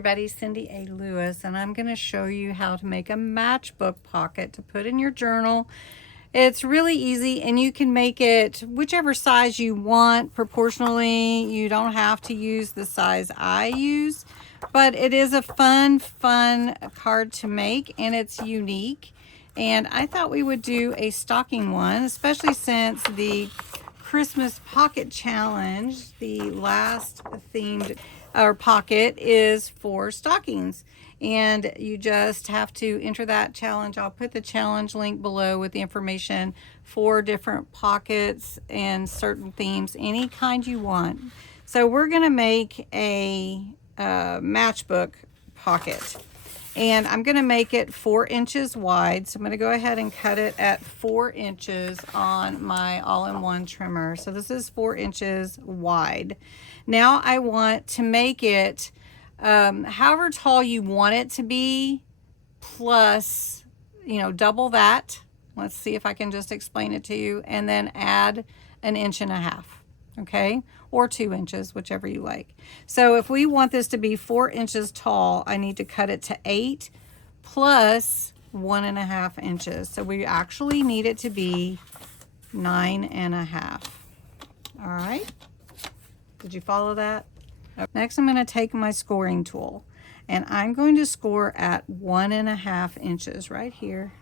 everybody, Cindy A. Lewis, and I'm going to show you how to make a matchbook pocket to put in your journal. It's really easy, and you can make it whichever size you want proportionally. You don't have to use the size I use, but it is a fun card to make, and it's unique. And I thought we would do a stocking one, especially since the Christmas Pocket Challenge, the last themed pocket, is for stockings. And you just have to enter that challenge. I'll put the challenge link below with the information for different pockets and certain themes, any kind you want. So we're going to make a matchbook pocket. And I'm going to make it 4 inches wide. So I'm going to go ahead and cut it at 4 inches on my all-in-one trimmer. So this is 4 inches wide. Now I want to make it however tall you want it to be, plus, double that. Let's see if I can just explain it to you. And then add 1.5 inches. Okay, or 2 inches, whichever you like. So if we want this to be 4 inches tall, I need to cut it to 8 plus 1.5 inches. So we actually need it to be 9.5. All right, did you follow that? Next, I'm going to take my scoring tool, and I'm going to score at 1.5 inches right here,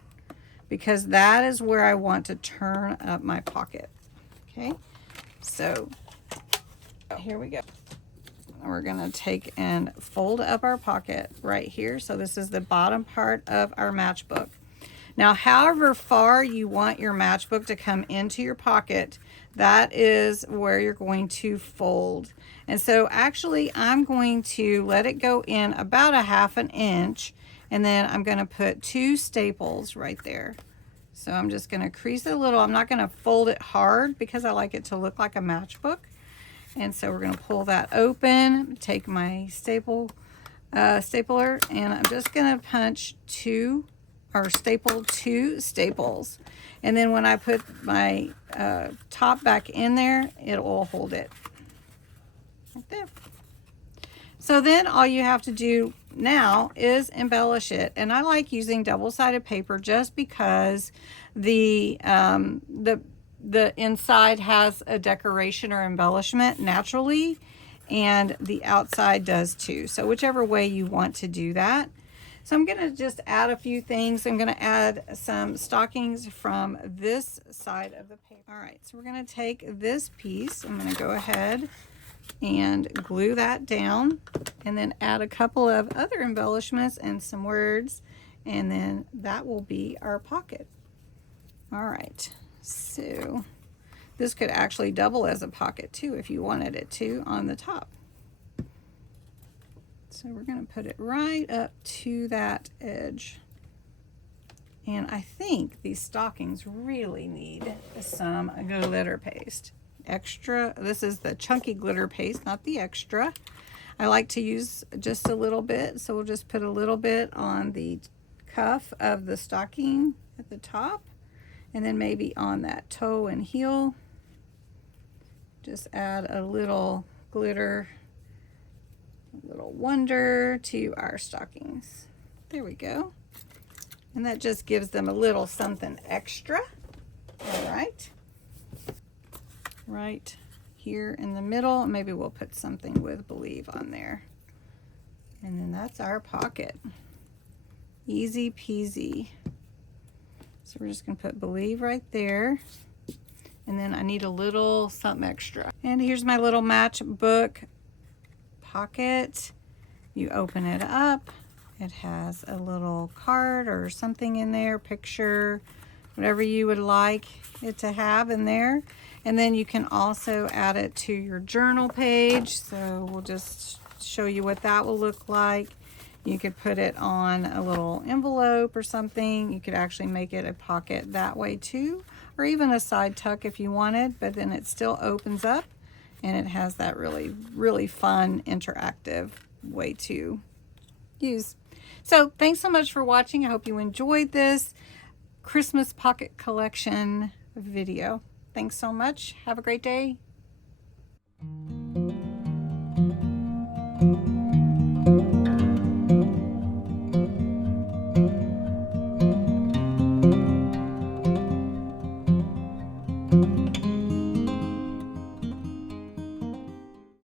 because that is where I want to turn up my pocket. Okay, so here we go. We're going to take and fold up our pocket right here. So this is the bottom part of our matchbook. Now, however far you want your matchbook to come into your pocket, that is where you're going to fold. And so actually I'm going to let it go in about 1/2 inch, and then I'm going to put 2 staples right there. So I'm just going to crease it a little. I'm not going to fold it hard because I like it to look like a matchbook. And so we're going to pull that open, take my stapler, and I'm just going to punch staple 2 staples. And then when I put my top back in there, it will hold it like there. So then all you have to do now is embellish it. And I like using double-sided paper just because the inside has a decoration or embellishment naturally, and the outside does too. So whichever way you want to do that. So I'm going to just add a few things. I'm going to add some stockings from this side of the paper. All right, so we're going to take this piece. I'm going to go ahead and glue that down, and then add a couple of other embellishments and some words, and then that will be our pocket. All right, so this could actually double as a pocket too if you wanted it to on the top. So we're going to put it right up to that edge. And I think these stockings really need some glitter paste. Extra, this is the chunky glitter paste, not the extra. I like to use just a little bit, so we'll just put a little bit on the cuff of the stocking at the top, and then maybe on that toe and heel. Just add a little glitter, a little wonder to our stockings. There we go. And that just gives them a little something extra. All right. Right here in the middle, maybe we'll put something with Believe on there. And then that's our pocket. Easy peasy. So we're just going to put Believe right there. And then I need a little something extra. And here's my little matchbook pocket. You open it up. It has a little card or something in there, picture, whatever you would like it to have in there. And then you can also add it to your journal page. So we'll just show you what that will look like. You could put it on a little envelope or something. You could actually make it a pocket that way too, or even a side tuck if you wanted, but then it still opens up and it has that really fun interactive way to use. So thanks so much for watching. I hope you enjoyed this Christmas Pocket Collection video. Thanks so much. Have a great day.